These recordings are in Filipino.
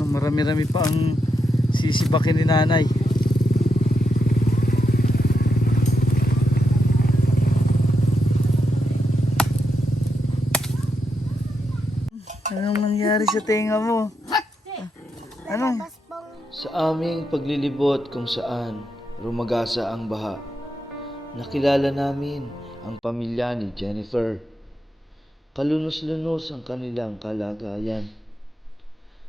Marami-rami pa ang sisibakin ni nanay. Anong nangyari sa tenga mo? Anong? Sa aming paglilibot kung saan rumagasa ang baha, nakilala namin ang pamilya ni Jennifer. Kalunos-lunos ang kanilang kalagayan.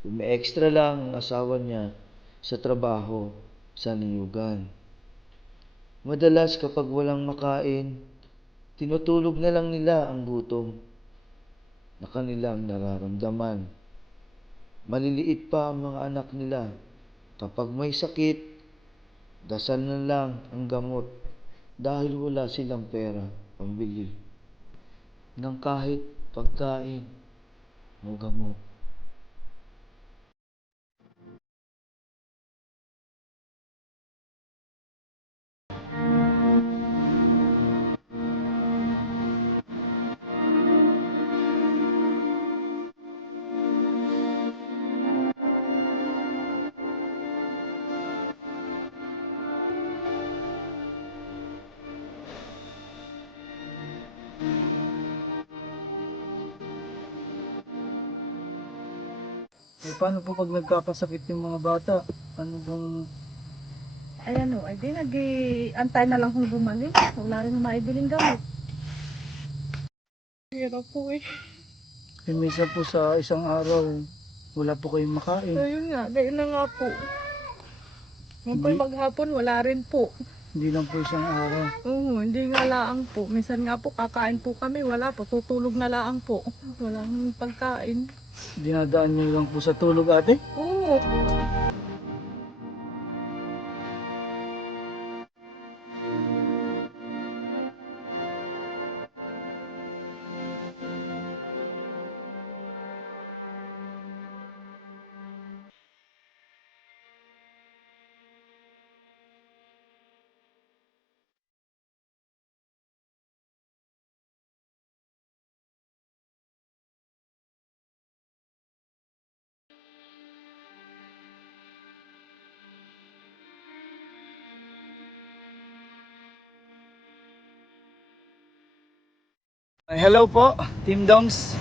Umi-extra lang ang asawa niya sa trabaho sa niyugan. Madalas kapag walang makain, tinutulog na lang nila ang gutom na kanilang nararamdaman. Maliliit pa ang mga anak nila. Kapag may sakit, dasal na lang ang gamot dahil wala silang pera pambili ng kahit pagkain o gamot. Paano po pag nagkakasakit yung mga bata? Ano bang... Ayan o, ay di nag-antay na lang kung bumalik. Wala rin maibiling gamot. Hirap po eh. minsan po sa isang araw, wala po kayong makain. Ayun nga, dahil na nga po. Kung po'y maghapon, wala rin po. Hindi lang po isang araw. Oo, hindi nga laang po. Minsan nga po, kakain po kami, wala po. Tutulog na laang po. Walang pagkain. Dinadaan nyo lang po sa tulog, ate? Oo. Hello po, Team Dongs.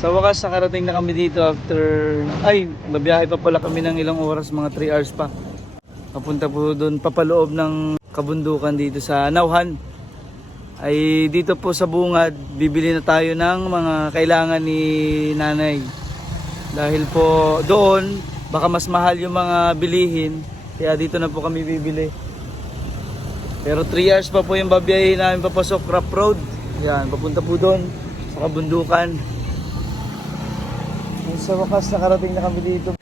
Sa wakas, nakarating na kami dito after... Ay, babiyahe pa pala kami ng ilang oras, mga 3 hours pa. Papunta po doon, papaloob ng kabundukan dito sa Nauhan. Ay dito po sa bungad, bibili na tayo ng mga kailangan ni nanay. Dahil po doon, baka mas mahal yung mga bilihin. Kaya dito na po kami bibili. Pero 3 hours pa po yung babiyahe namin papasok Crop Road. Yan, papunta po doon sa kabundukan. Sa wakas, nakarating na kami dito.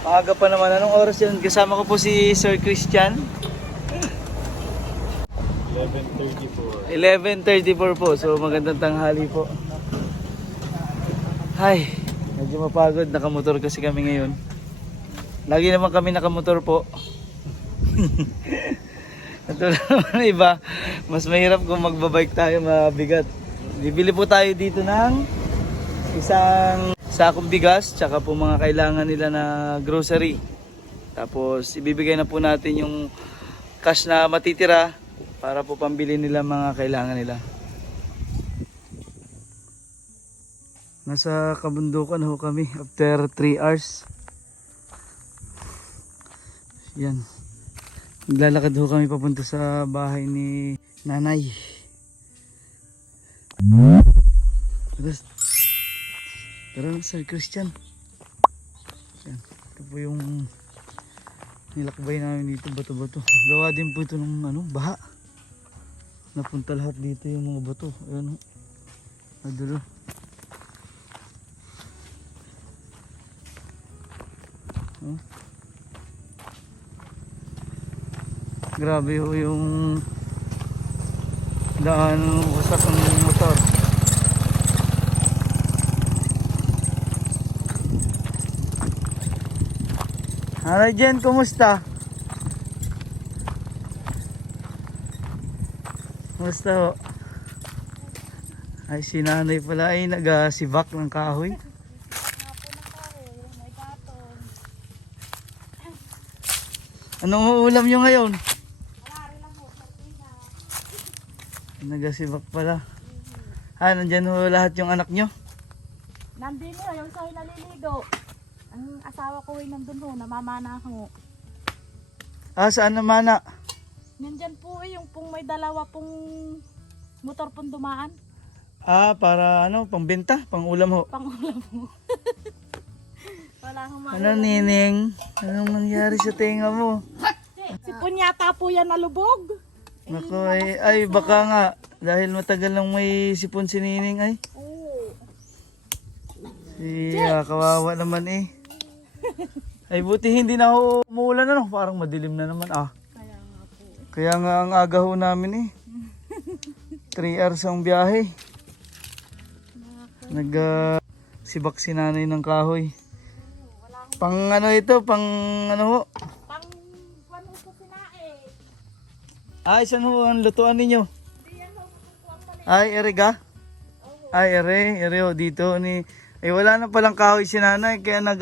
Maaga pa naman. Anong oras yan? Kasama ko po si Sir Christian. 11:34 po. So magandang tanghali po. Ay, medyo mapagod. Nakamotor kasi kami ngayon. Lagi naman kami nakamotor po. Ito naman iba, mas mahirap kung magbabike tayo, mabigat. Bibili po tayo dito ng isang sakong bigas, tsaka po mga kailangan nila na grocery. Tapos ibibigay na po natin yung cash na matitira para po pambili nila mga kailangan nila. Nasa kabundukan ho kami after 3 hours. Yan. Naglalakad ho kami papunta sa bahay ni nanay. Tara na, Sir Christian. Yan. Ito po yung nilakbay namin dito, bato-bato. Gawa din po ito ng baha. Napunta lahat dito yung mga bato. Ayan o. Adulo. Oh. Grabe ho yung daan, wasak ang motor. Hi Jen, kumusta? Kumusta ho? Ay si nanay pala ay nagasibak ng kahoy. Anong ulam nyo ngayon? Nagasibak pala. Nandyan ho lahat yung anak nyo? Nandun ho, yung sa'yo naliligo. Ang asawa ko ay nandun ho, namamana ho. Saan naman na? Nandyan po yung pong may dalawa pong motor pong dumaan. Para pambenta, pang ulam ho. Pangulam ho. Wala akong Ano, Nining? Anong nangyari sa tenga mo? Si Punyata po yan nalubog. Naku, ay baka nga. Dahil matagal lang may sipon si Nining ay. Oo. Kawawa naman eh. Ay buti hindi na ho umuulan parang madilim na naman Kaya nga po. Kaya nga ang aga ho namin eh. 3 hours ang biyahe. Sibak si nanay ng kahoy. Pang ito, pang ho. Pang ano ko sinae. Saan ho ang lutuan ninyo? Hindi yan ho, kukuha pala. Ay, ere ka? Ay, ere ho dito ni. Wala na palang kahoy si nanay kaya na.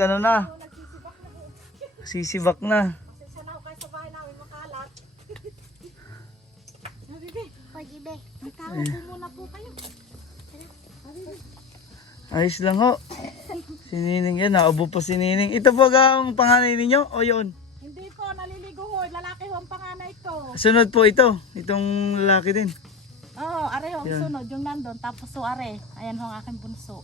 Sisibak na. Pasensya na ho kayo sa bahay namin makalat. Habibi, pagibe. Magtawag po muna po kayo. Habibi. Ayos lang ho. Si Nining yan, naubo pa si Nining. Ito po ang panganay ninyo o yun? Hindi po, naliligo ho. Lalaki ho ang panganay ko. Sunod po ito, itong lalaki din. Oo, are ho ang Yan. sunod. Yung nandun. Tapos so are. Ayan ho ang aking bunso.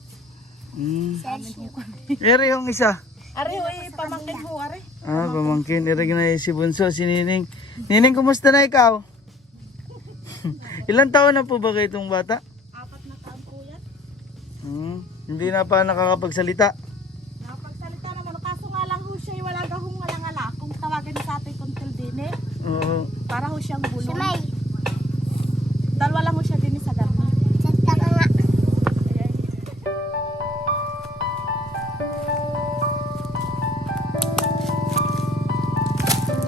Amin ho ko. Ere yung isa. Are ho, pamangkin ho, are. Pamangkin. Ere na si Bunso, si Nining. Nining, kumusta na ikaw? Ilang taon na po ba kayo itong bata? 4 na taon po yan. Hindi na pa nakakapagsalita. Nakapagsalita naman. Kaso nga lang ho siya, wala gahong ngala-ngala. Kung tawagin sa atin kung tildine, Oo. para ho siyang bulong. Dalawa lang ho siya din sa dami.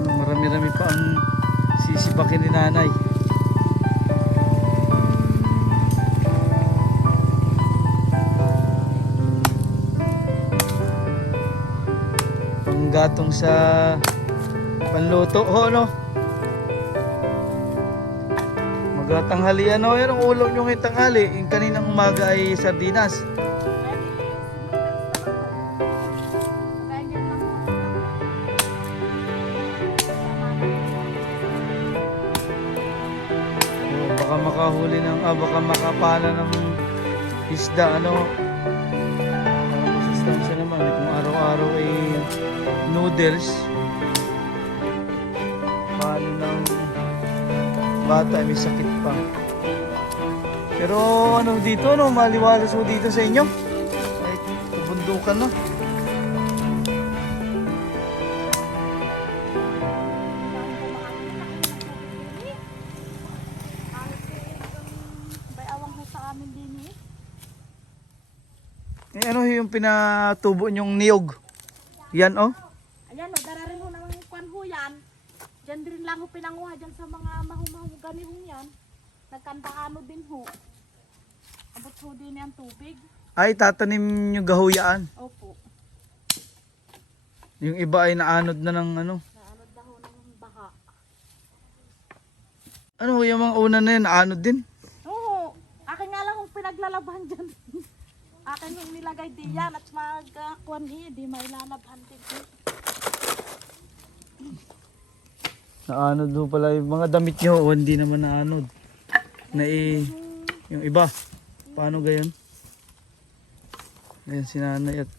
Marami-rami pa ang sisibakin ni nanay. Panggatong sa panluto ho, no? Magatanghalian ho, yung ulam yung itanghali. Yung kaninang umaga ay sardinas. Baka makahuli ng, baka makapana ng isda, masustansya naman, kung araw-araw ay noodles, paano ng bata may sakit pa. Pero dito, maliwalas ho dito sa inyo, ay kabundukan no. Bayawang ho sa amin din eh. Ano yung pinatubo nyong niyog? Yan Ayan o, dararin ho ng kwan ho yan. Diyan din lang ho pinanguha dyan sa mga mahumahugani ho yan. Nagkandahano din ho. Abot ho din yan tubig. Ay, tatanim nyo gahuyaan. Opo. Yung iba ay naanod na ng Naanod na ho ng baha. yung mga una na yan, naanod din. Oo. Akin nga lang ho pinaglalaban dyan. Akin yung nilagay din yan at magkakwan di mailalabhan din. Naanod ho pala yung mga damit nyo, hindi naman naanod. Yung iba, paano gayon? Ayan si nanay at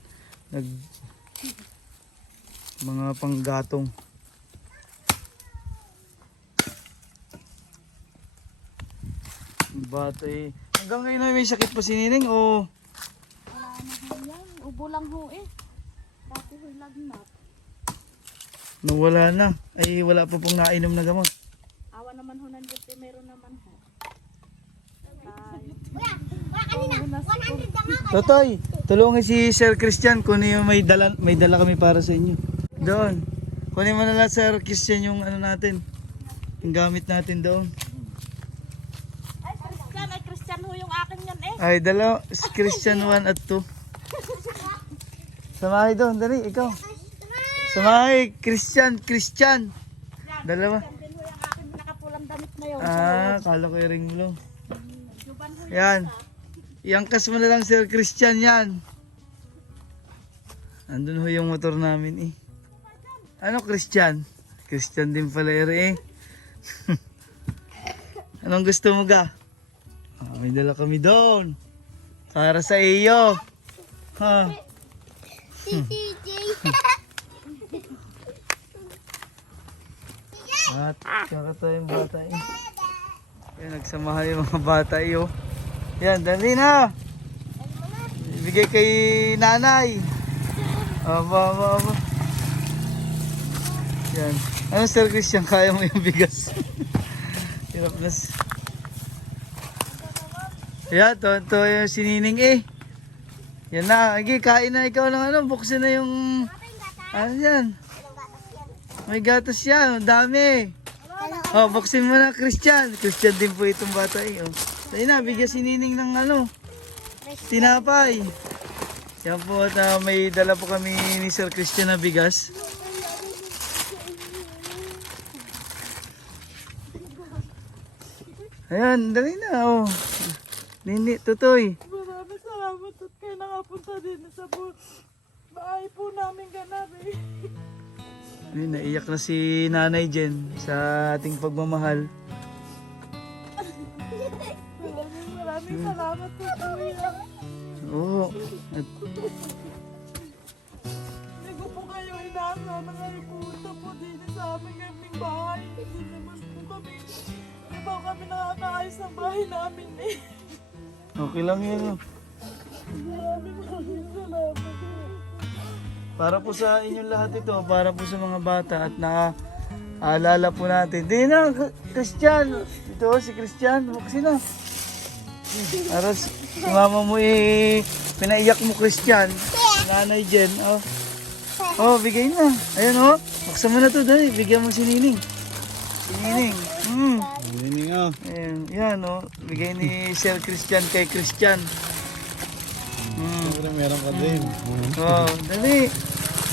mga panggatong. Bata hanggang ngayon ay may sakit pa si Nining o? Wala na ho yan. Ubo lang ho eh. Dati ho lagnat. Nawala na. Ay wala pa pong nainom na gamot. Awa naman ho nandiyan eh. Meron naman ho. Totoy, tulungan si Sir Christian kunin yung may dala kami para sa inyo. Doon. Kunin mo na lang Sir Christian yung natin. Yung gamit natin doon. Ay, Christian ho yung akin yan eh. Ay, dalawa. Christian 1 at 2. Samahay doon, dali, ikaw. Samahay, Christian. Dalawa. Yan din ho yung aking nakapulang damit ngayon. Kala ko yung ring mo. Juban ho Yan. Iangkas mo na lang Sir Christian yan. Andun ho yung motor namin eh. Ano Christian? Christian din pala eh. Anong gusto mo ga? May dala kami doon. Para sa iyo. Ha? At kakatawa yung bata eh. Yan, nagsamahan yung mga bata eh oh. Yan, dali na. Ibigay kay nanay. Aba. Yan. Ano Sir Christian, kaya mo yung bigas? Hirap na. Yan, to yung sinining eh. Yan na, okay, kain na ikaw ng ano, buksin na yung... Ano yan? May gatas yan, ang dami. Oh, buksin mo na Christian. Christian din po itong bata eh. Oh. Dahil na, bigyan si Nining ng ano, tinapay. Yan po at may dala po kami ni Sir Christian na bigas. Ayan, dali na oh. Nini, tutoy. Maraming salamat at kayo nakapunta din sa bahay po namin ganabi. Ay, naiyak na si Nanay Jen sa ating pagmamahal. Maraming salamat po kuya. Oo. At Hindi ko po kayo inaasama na pumunta po din sa aming aming bahay. Hindi naman po kami. Hindi po kami nakakaayos ng bahay namin eh. okay lang yun. Oh. Maraming salamat. Para po sa inyong lahat ito, para po sa mga bata at naaalala po natin. Di na, Christian. Ito si Christian, buksin na. Para si mama mo eh, pinaiyak mo Christian. Nanay Jen, oh. Oh, bigay na. Ayan oh, buksan mo na to, dali. Bigyan mo si Nining. Si Nining. Nining oh. Ayan, yan oh. Bigay ni Sir Christian kay Christian. Siyempre meron ka din. Oh, dali.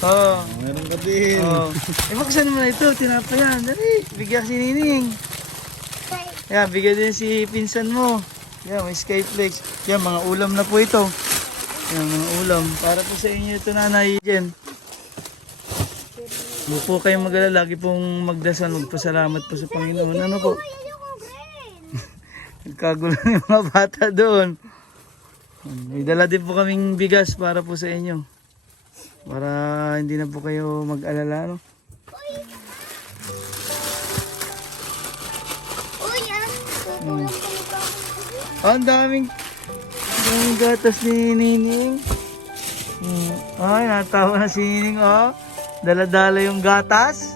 Oh. Meron ka din. Oh. Buksan mo na ito, tinapayan. Dali, bigyan si Nining. Yan, bigyan din si pinsan mo. Yan, may Skyflex. Yan, mga ulam na po ito. Yan, mga ulam. Para po sa inyo ito, Nanay Jen. Huwag po kayong mag-alala. Lagi pong magdasal, magpasalamat po sa Panginoon. Ano po? Nagkagulo yung mga bata doon. May dala din po kaming bigas para po sa inyo. Para hindi na po kayo mag-alala, no? Ang daming gatas ni Nining. Ay, natawa na si Nining, oh. Dala-dala yung gatas.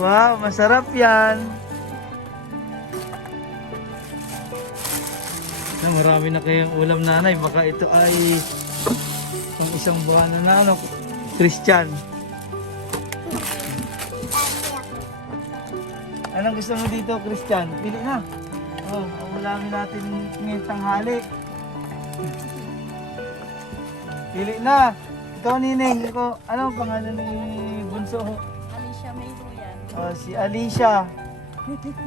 Wow, masarap yan. Marami na kayong ulam, nanay. Baka ito ay yung isang buwan na ano, Christian. Anong gusto mo dito, Christian? Pili na. Oh, uulamin natin ngayong tanghali. Pili na. Ikaw, Nining. Ikaw, anong pangalan ni Bunso? Alicia May po yan. Oh, si Alicia.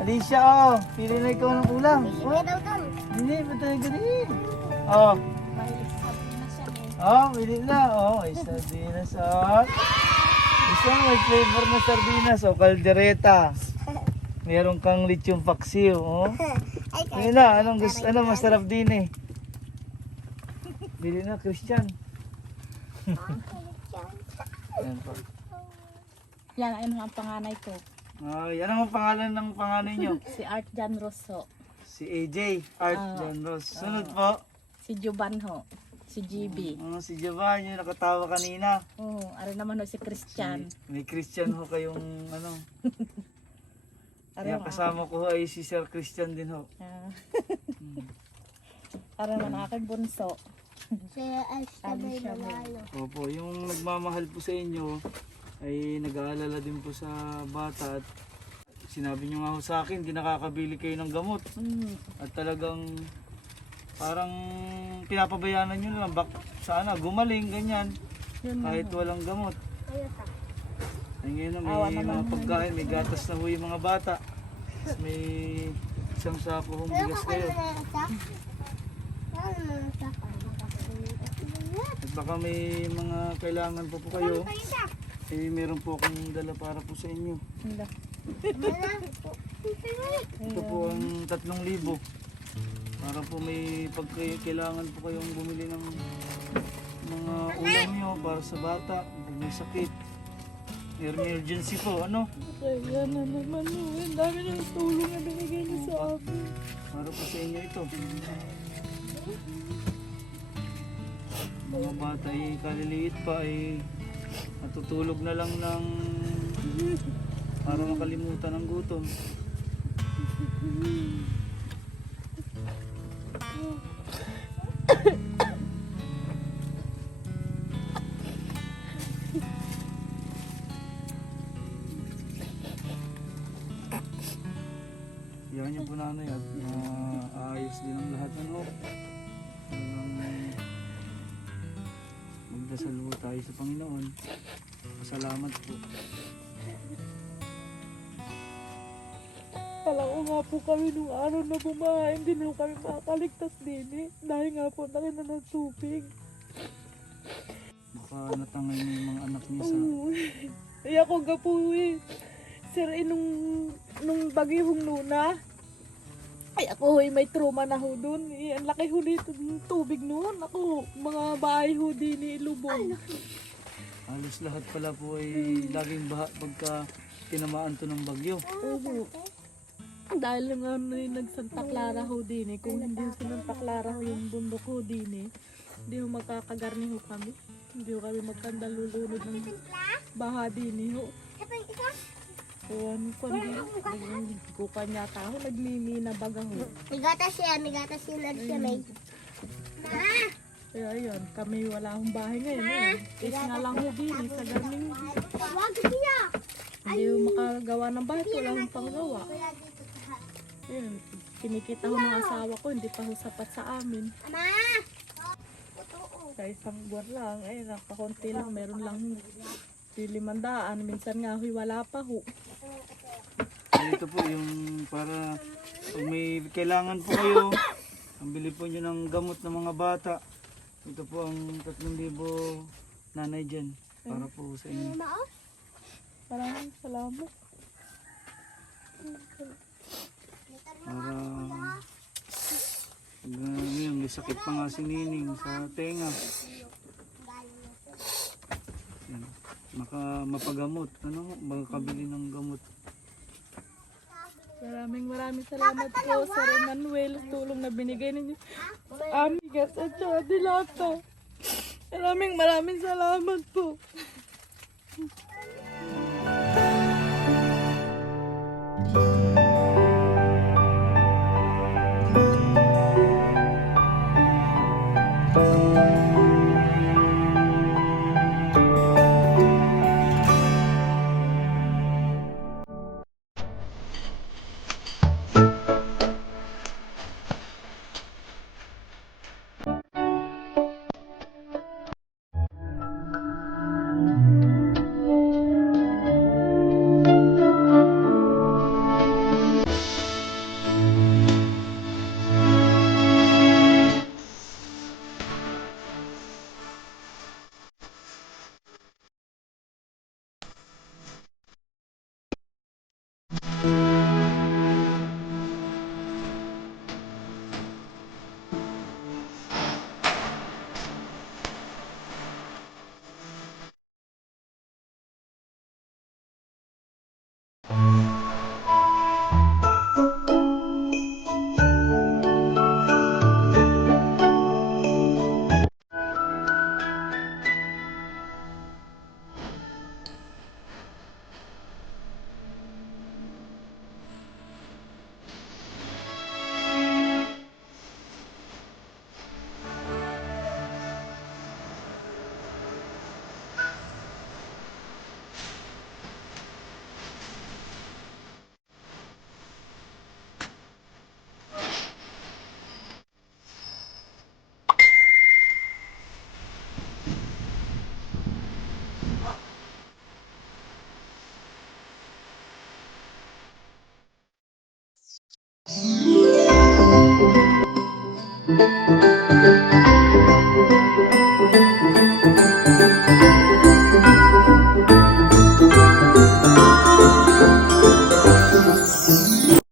Alicia, oh. Pili na ikaw ng ulam. Oh. Hindi, patay ka din. Oh. Mahilig sa Pilipinas yan eh. Oh, pili na. Oh, may sardinas, oh. Gusto mo, may flavor na sardinas, oh. Caldereta. Meron kang lechong paksiw, oh. Pili na, anong gusto, ano masarap din eh. Pili na, Christian. Yan po. Yan, ayun ang panganay ko. Yan ang pangalan ng panganay nyo. Si Art Jan Rosso. Si AJ, Art John Ross. Sunod po. Si Juban ho. Si GB. Si Giovanni, yung nakatawa kanina. Oo, ari naman ho si Christian. May Christian ho kayong ano. Ari Yung kasama ko ho ay si Sir Christian din ho. Ari naman ang aking bunso. Opo, yung nagmamahal po sa inyo ay nag-aalala din po sa bata at sinabi nyo nga ho sa akin, di nakakabili kayo ng gamot. At talagang parang pinapabayaanan nyo lang, sana gumaling, ganyan, Yun kahit walang gamot. Ay ngayon na Awa may naman mga pagkain, may gatas na ho yung mga bata. Tapos may isang sako hong bigas kayo. At baka may mga kailangan po kayo. Eh, meron po akong dala para po sa inyo. Hindi. Ito po ang 3,000. Para po may pagkailangan po kayong bumili ng mga ulam nyo para sa bata. Pag may sakit. Emergency po, ano? Kaya na naman oh. Ang dami ng tulong na binigay niyo sa akin. Para po sa inyo ito. Mga bata ay kaliliit pa ay natutulog na lang ng para makalimutan ng gutom. Yan yung po nanay at maayos din ang lahat ng hope. Magdasal po tayo sa Panginoon. Salamat po. Kala ko nga po kami nung araw na bumaha, hindi na kami makakaligtas din eh. Dahil nga po nakita ng tubig. Baka natangay mo yung mga anak niya sa... Ay ako nga po eh. Sir, nung bagyong Nuna, ay ako eh, may trauma na ho dun. Eh, ang laki ho dito ng tubig noon. Ako, mga bahay ho din ni Lubong. Halos lahat pala po ay laging baha pagka tinamaan to ng bagyo. Oo. Dahil nga nag-Santa Clara ho din eh. Kung hindi ho Santa Clara ho yung bundok ho din eh, hindi ho magkakagarni ho kami. Hindi ho kami magkandalulunod ng baha din eh ho. Kuwan ko kanya tao nagmimina baga ho. Migatas siya nagsimay. Kaya yun, kami wala akong bahay ngayon eh. Is nga lang ho din eh, sa garning. Wag siya. Hindi ho makagawa ng bahay, wala akong panggawa. Yun, kinikita ho ng asawa ko, hindi pa ho sapat sa amin. Ama. Sa isang buwan lang, eh, nakakunti lang, meron lang 500. Minsan nga ho, wala pa ho. Ito po yung para pag may kailangan po kayo, ang bili po nyo ng gamot ng mga bata. Ito po ang 3,000 nanay dyan para po sa inyo. Maraming salamat. Para ngayon may sakit pa nga si Nining sa tenga. Yan. Mapagamot, makakabili ng gamot. Maraming salamat po, Sir Emmanuel, tulong na binigay ninyo. Amigas at saka dilata. Maraming salamat po. Bye.